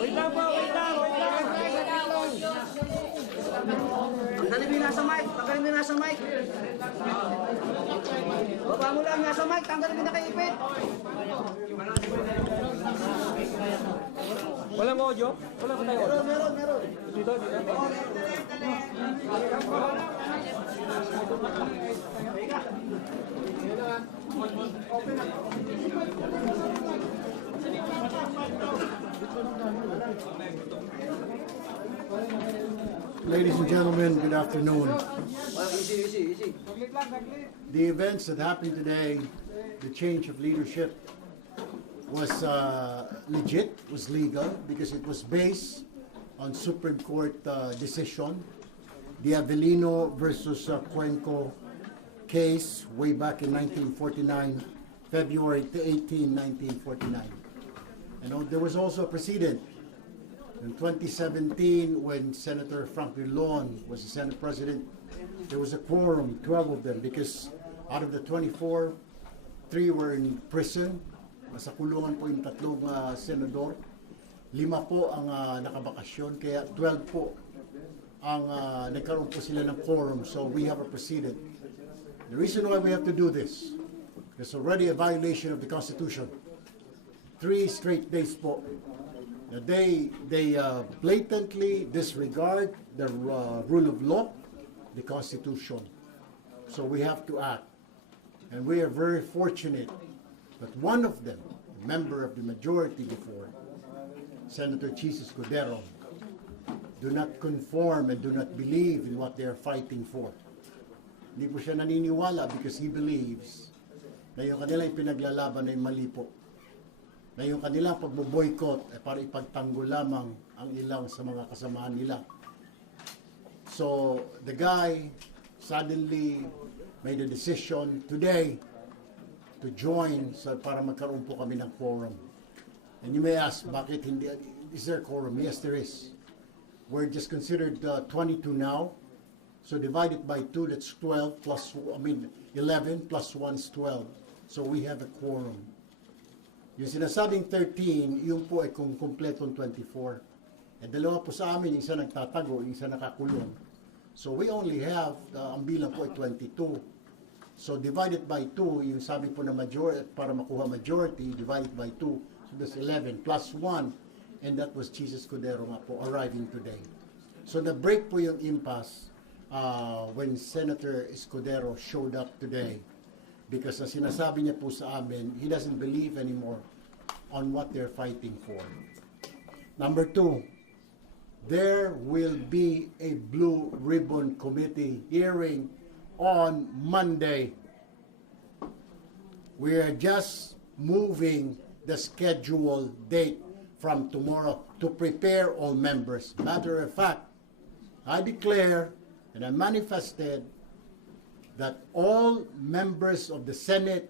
Wait lang po, wait lang. Tanggalin mo yung nasa mic, tanggalin mo yung nasa mic. Baba mo lang nasa mic, tanggalin mo na kay Ipit. Walang audio? Wala ba tayo audio? Meron. Dito. Ladies and gentlemen, good afternoon. Easy. The events that happened today, the change of leadership, was legit, was legal, because it was based on Supreme Court decision. The Avellino versus Cuenco case way back in 1949, February 18, 1949. And there was also a precedent. In 2017, when Senator Frank Drilon was the Senate President, there was a quorum, 12 of them, because out of the 24, 3 were in prison. Nasa kulungan po yung tatlong senador. 5 po ang nakabakasyon, kaya 12 po ang nagkaroon po sila ng quorum. So we have a precedent. The reason why we have to do this, there's already a violation of the Constitution. 3 straight days po. They blatantly disregard the rule of law, the Constitution. So we have to act. And we are very fortunate that one of them, a member of the majority before, Senator Chis Escudero, do not conform and do not believe in what they are fighting for. Hindi po siya naniniwala because he believes na yung kanilang pinaglalaban ay mali po. Na yung kanilang pagbo-boycott ay para ipagtanggol lamang ang ilang sa mga kasamahan nila. So, the guy suddenly made a decision today to join para magkaroon po kami ng quorum. And you may ask, bakit hindi? Is there a quorum? Yes, there is. We're just considered 22 now. So, divided by 2, that's 12 plus, 11 plus 1 is 12. So, we have a quorum. Yung sinasabing 13, yung po ay kung kumpletong 24. Dalawa po sa amin, yung isa nagtatago, yung isa nakakulong. So we only have, ang bilang po ay 22. So divided by 2, yung sabi po na majority, para makuha majority, divided by 2, so that's 11, plus 1, and that was Chis Escudero nga po, arriving today. So na-break po yung impasse when Senator Escudero showed up today. Because ang sinasabi niya po sa amin, he doesn't believe anymore on what they're fighting for. Number 2, there will be a Blue Ribbon Committee hearing on Monday. We are just moving the scheduled date from tomorrow to prepare all members. Matter of fact, I declare and I manifested that all members of the Senate,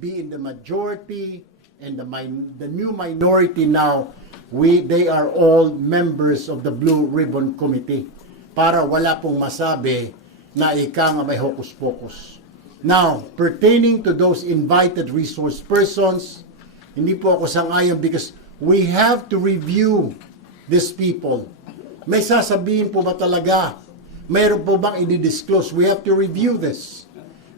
be in the majority and the new minority now, they are all members of the Blue Ribbon Committee para wala pong masabi na ika nga may hocus-pocus. Now, pertaining to those invited resource persons, hindi po ako sang-ayon because we have to review these people. May sasabihin po ba talaga? Mayroon po bang i-disclose? We have to review this.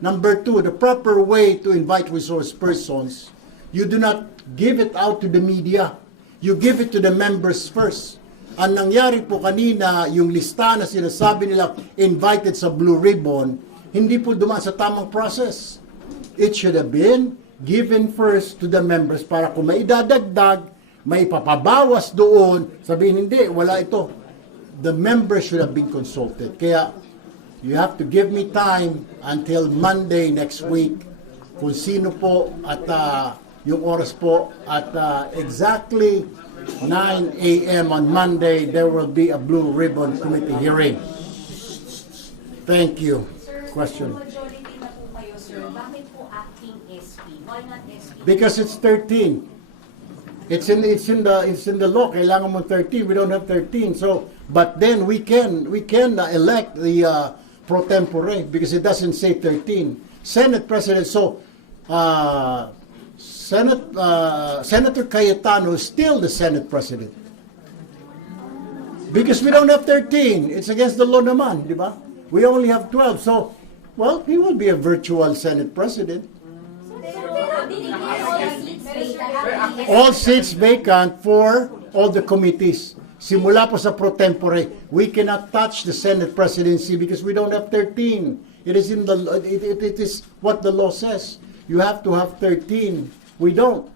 Number 2, the proper way to invite resource persons, you do not give it out to the media. You give it to the members first. Ang nangyari po kanina, yung lista na sinasabi nila invited sa Blue Ribbon, hindi po dumaan sa tamang process. It should have been given first to the members para kung may idadagdag, may papabawas doon, sabihin hindi, wala ito. The members should have been consulted. Kaya, you have to give me time until Monday next week kung sino po at yung oras po at exactly 9 a.m. on Monday, there will be a Blue Ribbon Committee hearing. Thank you. Question. Majority na po kayo, sir. Bakit po acting SP? Why not SP? Because it's 13. It's in the law. Kailangan mo 13. We don't have 13. So, but then we can elect the pro tempore because it doesn't say 13. Senate President. So, Senator Cayetano is still the Senate President. Because we don't have 13. It's against the law naman, di ba? We only have 12. So, well, he will be a virtual Senate President. All seats vacant for all the committees. Simula po sa pro tempore, we cannot touch the Senate presidency because we don't have 13. It is in the it is what the law says. You have to have 13. We don't.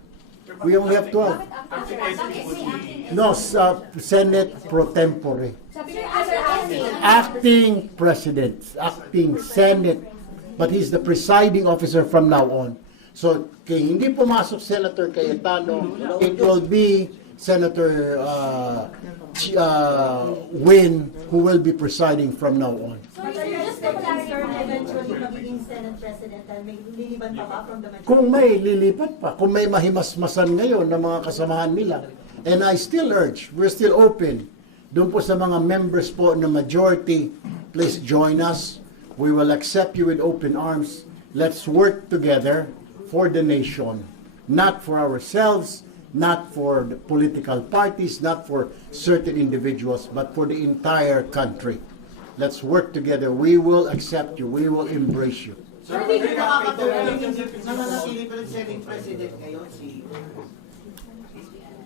We only have 12. No, Senate pro tempore. Acting president, acting Senate. But he's the presiding officer from now on. So, kay hindi pumasok Senator Cayetano, it will be Senator Win who will be presiding from now on. So, just to clarify, eventually magiging Senate President, may liliban pa ba from the majority? Kung may lilipat pa, kung may mahimasmasan ngayon ng mga kasamahan nila. And I still urge, we're still open. Doon po sa mga members po ng majority, please join us. We will accept you with open arms. Let's work together for the nation, not for ourselves, not for the political parties, not for certain individuals, but for the entire country. Let's work together. We will accept you. We will embrace you. Sir, hindi ko nakakatulong nananatili pa rin Senate President ngayon si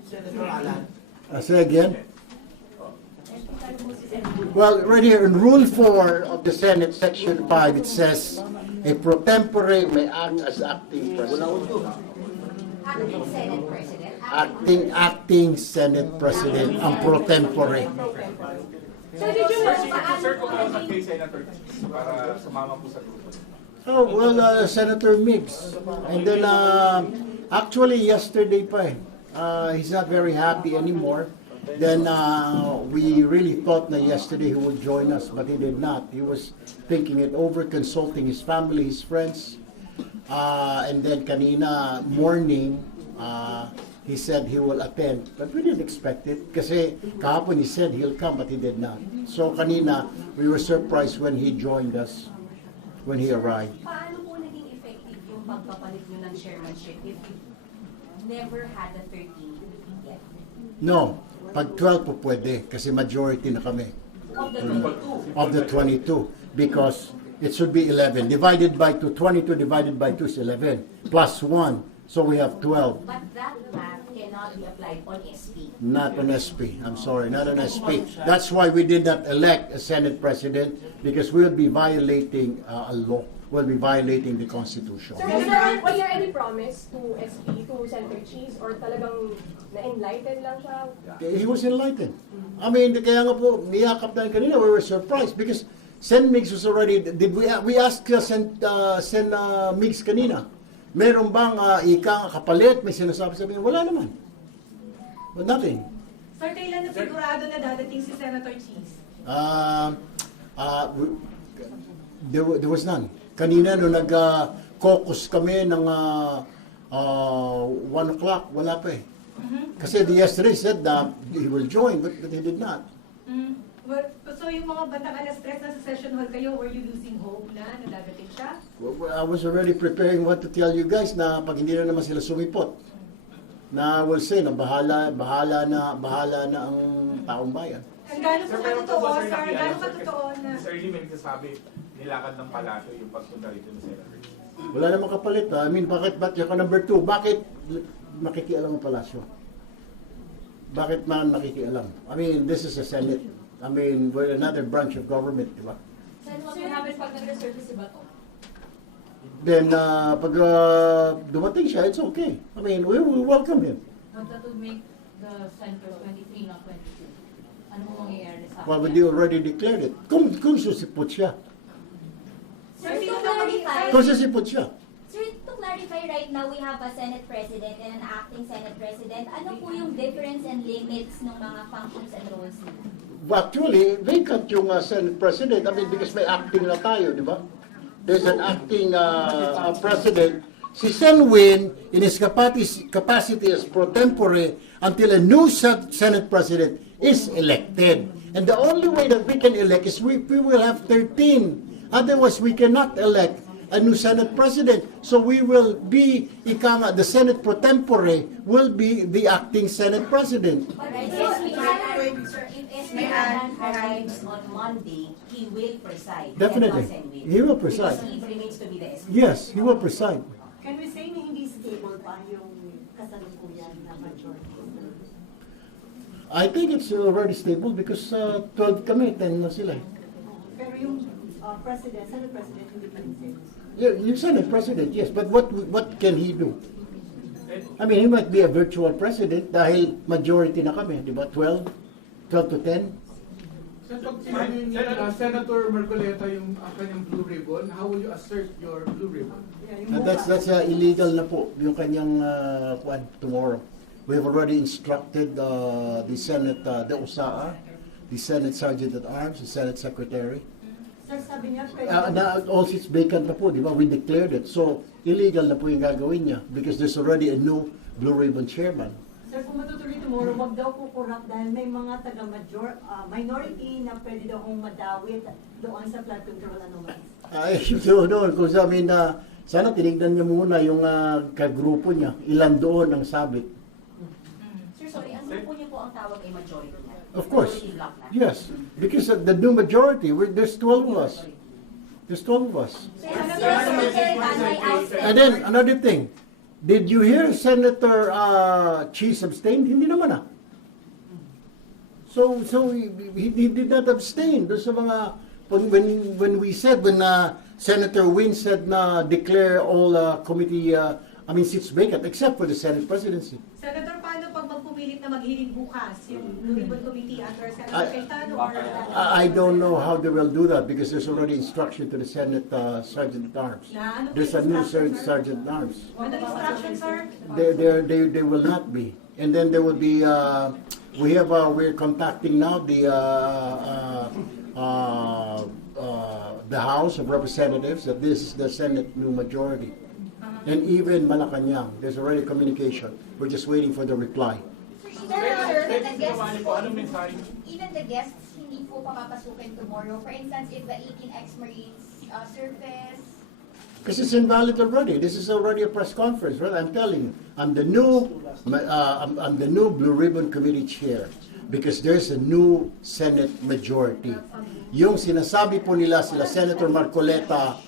Senator Alan. Say again. Well, right here in Rule 4 of the Senate, Section 5, it says, a pro tempore may act as acting president. Acting Senate President. Acting Senate President, ang pro tempore. So did you know Sir, kung ano kay Senator para sumama po sa grupo? Oh, well, Senator Mix. And then, actually, yesterday pa he's not very happy anymore. Then we really thought that yesterday he would join us, but he did not. He was thinking it over, consulting his family, his friends. And then kanina morning, he said he will attend. But we didn't expect it. Kasi kahapon he said he'll come, but he did not. So kanina, we were surprised when he joined us, when he arrived. paano po naging effective yung pagpapalit nyo ng chairmanship if you never had the 13 yet? No, pag 12 po pwede, kasi majority na kami. Of the 22. Of the 22, because it should be 11. Divided by 2, 22 divided by 2 is 11. Plus 1, so we have 12. But that math cannot be applied on SP. Not on SP. I'm sorry, not on SP. That's why we did not elect a Senate President, because we'll be violating a law. We'll be violating the Constitution. Sir, was there any promise to SP, to Senator Cheese, or talagang na-enlighten lang siya? He was enlightened. I mean, kaya nga po, niyakap na kanina, we were surprised, because Sen Mix was already, we asked Sen Mix kanina, meron bang ika kapalit, may sinasabi sabi, wala naman. But nothing. Sir, kailan na sigurado na dadating si Senator Cheese? There was none. Kanina, nung nag-caucus kami ng 1 o'clock, wala pa eh. Kasi yesterday said that he will join, but he did not. Well, so yung mga batang alas 3 na sa session hall kayo, were you losing hope na dadating siya? Well, I was already preparing what to tell you guys na pag hindi na naman sila sumipot, na will say na bahala na ang taong bayan. Ang gano'n Sir, ka pero totoo, po, sir? Gano'n ka totoo na? Sir, Lee, may nagsasabi, nilakad ng palato yung pagpunta rito ni Senator. Wala namang kapalit. I mean, bakit yung number 2? Bakit nakikialam ang palasyo? Bakit man nakikialam? I mean, this is a Senate. I mean, we're another branch of government, di ba? Sir, what will happen pag nag-resurface si Bato? Then, pag dumating siya, it's okay. I mean, we will welcome him. But that would make the center 23, not 22. Ano mo mangyayari sa Well, we already declared it. Kung susipot siya. Sir, to clarify, Kung susipot siya. Sir, to clarify, right now we have a Senate President and an acting Senate President. Ano po yung difference and limits ng mga functions and roles? Actually, vacant yung Senate President. I mean, because may acting na tayo, di ba? There's an acting president. si Sen Win in his capacity as pro tempore until a new Senate President is elected. And the only way that we can elect is we will have 13. Otherwise, we cannot elect a new Senate President. So we will be, the Senate pro tempore will be the acting Senate President. But if SB Alan, sir, if SB Alan arrives on Monday, he will preside. Definitely. At House and Will. He will preside. Because he remains to be the SB. Yes, he will preside. Can we say na hindi stable pa yung kasalukuyan na majority? I think it's already stable because 12 kami, 10 na sila. Pero yung president, Senate President, hindi pa rin stable. Yeah, you Senate President, yes, but what can he do? I mean, he might be a virtual president dahil majority na kami, di ba? 12 to 10. Senator Marcoleta yung kanyang blue ribbon, how will you assert your blue ribbon? That's illegal na po, yung kanyang tomorrow. We have already instructed the Senate, the USAA, the Senate Sergeant at Arms, the Senate Secretary. Sir, sabi niya, Na all seats vacant na po, di ba? We declared it. So, illegal na po yung gagawin niya because there's already a new Blue Ribbon Chairman. Sir, kung matutuloy tomorrow, wag daw po corrupt dahil may mga minority na pwede daw kong madawit doon sa flood control anomalies. Ay, doon, kung sabi na, sana tinignan niya muna yung kagrupo niya. Ilan doon ang sabit. Sir, sorry, ang grupo niyo po ang tawag ay majority na. Of course. Majority block na. Yes, because of the new majority, there's 12 of us. There's 12 of us. And then, another thing, did you hear Senator Cheese abstain? Hindi naman So he did not abstain. Doon sa mga, when we said, when Senator Win said na declare all committee, seats vacant, except for the Senate presidency. Senator, paano pag magpumilit na maghiling bukas yung Blue Ribbon Committee under Senator Cayetano or... I don't know how they will do that because there's already instruction to the Senate Sergeant at Arms. Na, ano There's a po yung new instruction, sir? Sergeant at Arms. Ano instruction, sir? They will not be. And then there will be, we're contacting now the House of Representatives that this is the Senate new majority. And even Malacanang, there's already communication. We're just waiting for the reply. Even the guests, hindi po papapasukin tomorrow. For instance, if the 18 ex-Marines surface, Because it's invalid already. This is already a press conference, right? I'm telling you, I'm the new Blue Ribbon Committee chair because there's a new Senate majority. Yung sinasabi po nila sila Senator Marcoleta,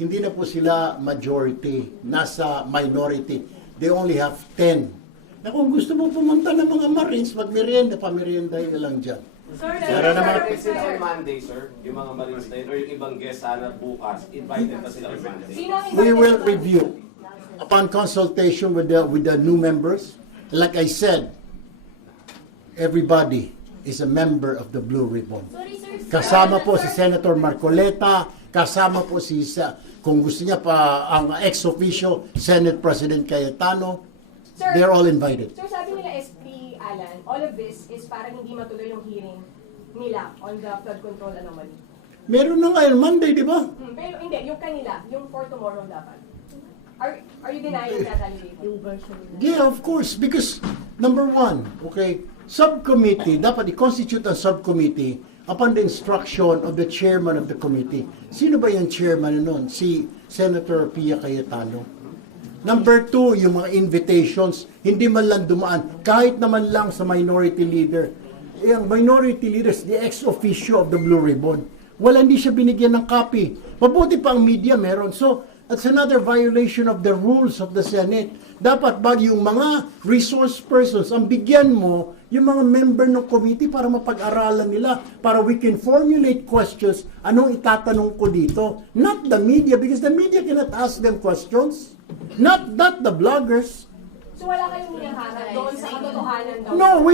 hindi na po sila majority, nasa minority. They only have 10. Na kung gusto mo pumunta ng mga Marines, magmerienda, pamerienda yun lang dyan. Sir, Para naman, Since on Monday, sir, yung mga Marines na yun, or yung ibang guest sana bukas, invited na sila on Monday. Sino ang we invited will sa- review upon consultation with the new members. Like I said, everybody is a member of the Blue Ribbon. sorry sir, Kasama po si Senator Marcoleta, kasama po kung gusto niya pa, ang ex-officio Senate President Cayetano. Sir, They're all invited. Sir, sabi nila SP Alan, all of this is para hindi matuloy yung hearing nila on the flood control anomaly. Meron na ngayon Monday, di ba? Pero hindi, yung kanila, yung for tomorrow dapat. Are you denying that, Ali? Yeah, of course. Because, number one, okay, subcommittee, dapat i-constitute ang subcommittee upon the instruction of the chairman of the committee. Sino ba yung chairman nun? Si Senator Pia Cayetano. Number two, yung mga invitations, hindi man lang dumaan, kahit naman lang sa minority leader. Yung minority leaders, the ex-officio of the Blue Ribbon. Wala, hindi siya binigyan ng copy. Mabuti pa ang media meron. So, that's another violation of the rules of the Senate. Dapat bag yung mga resource persons, ang bigyan mo yung mga member ng committee para mapag-aralan nila, para we can formulate questions, anong itatanong ko dito. Not the media, because the media cannot ask them questions. Not the bloggers. So wala kayong hinahanap doon sa katotohanan daw? No,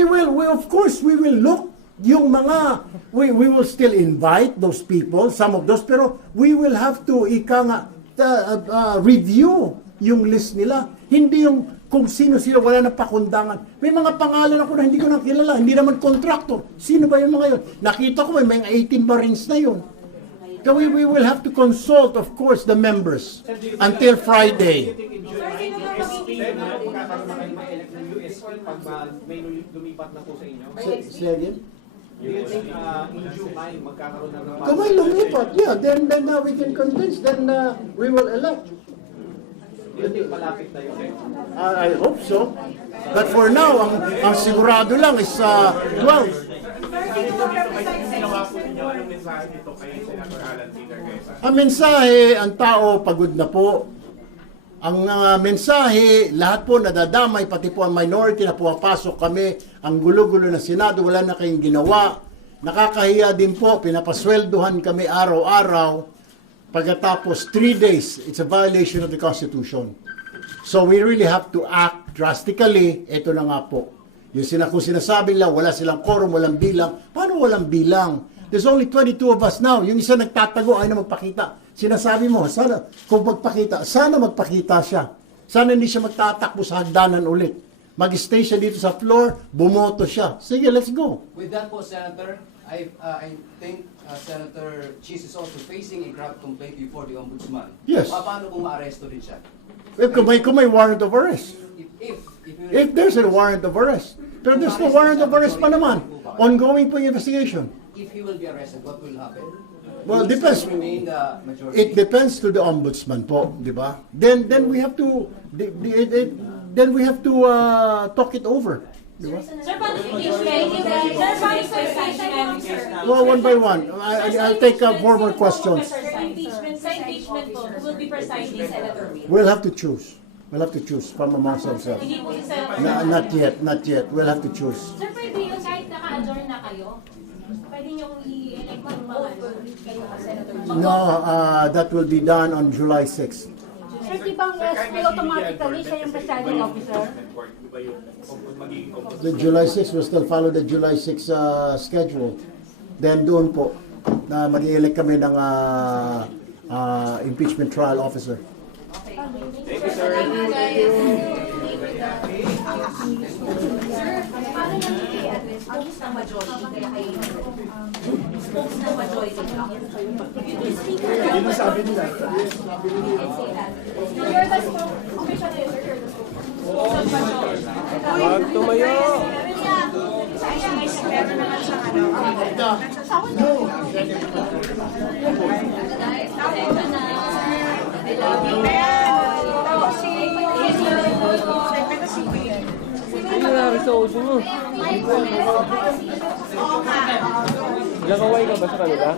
of course, we will look yung mga, we will still invite those people, some of those, pero we will have to review yung list nila. Hindi yung kung sino sila, wala na pakundangan. May mga pangalan ako na hindi ko na kilala, hindi naman contractor. Sino ba yung mga yun? Nakita ko may mga 18 Marines na yun. So we will have to consult, of course, the members until Friday. Sir, magkakaroon na kayo ma-elect ng USP pag may lumipat na po sa inyo? Say again? Do you think in July magkakaroon na ng... Kung may lumipat, yeah, then we can convince, then we will elect. Do you think malapit na yun? I hope so. But for now, ang sigurado lang is 12. Ginawa po ninyo, anong mensahe dito kay Senator Alan Peter Quezon? Ang mensahe, ang tao pagod na po. Ang mensahe, lahat po nadadamay, pati po ang minority na pumapasok kami, ang gulo-gulo na Senado, wala na kayong ginawa. Nakakahiya din po, pinapasweldohan kami araw-araw. Pagkatapos 3 days, it's a violation of the Constitution. So we really have to act drastically. Ito na nga po. Yung kung sinasabi lang, wala silang quorum, walang bilang. Paano walang bilang? There's only 22 of us now. Yung isa nagtatago, ay na magpakita. Sinasabi mo, sana, kung magpakita, sana magpakita siya. Sana hindi siya magtatakbo sa hagdanan ulit. Mag-stay siya dito sa floor, bumoto siya. Sige, let's go. With that po, Senator, I think Senator Cheese is also facing a grave complaint before the Ombudsman. Yes. Paano kung ma-aresto din siya? Kung may warrant of arrest. If If there's a warrant of arrest. Pero there's no warrant of arrest pa naman. Ongoing po yung investigation. if he will be arrested, what will happen? Well, Will he depends. still remain the majority? It depends to the ombudsman po, di ba? Then we have to talk it over. Di ba? Sir, paano impeachment? Well, one by one. I'll take 4 more questions. Sa impeachment po, who will be presiding, Senator Will? We'll have to choose. We'll have to choose from amongst ourselves. Hindi po si Senator. Not yet. We'll have to choose. Sir, pwede yung kahit naka-adjourn na kayo, pwede niyong i-elect ng mga kayo ang Senator. No, that will be done on July 6th. Sir, di bang still automatically siya yung presiding officer? The July 6th will still follow the July 6 schedule. Then doon po, na mag-elect kami ng impeachment trial officer. Thank you, sir. Paano nang i-address spokes ng majority kaya kayo spokes ng majority block? Yung speaker daw. Yun ang sabi nila. You're the official leader, you're the spokes of majority. Wag tumayo! Ano nangyari sa uso mo? Nagaway ka ba sa kanila?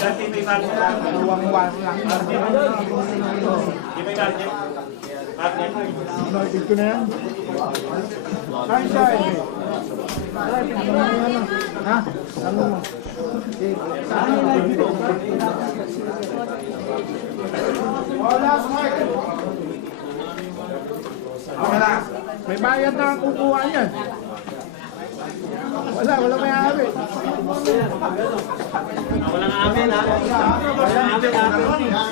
Dati may budget lang. Luwang-luwang lang. Di may budget. Budget. Nakikita ko na yan. Saan siya eh? Ha? Ano mo? Wala, smart. Wala. May bayad na ang kukuha yan. Wala may amin. Walang amin, ha? Walang amin, ha?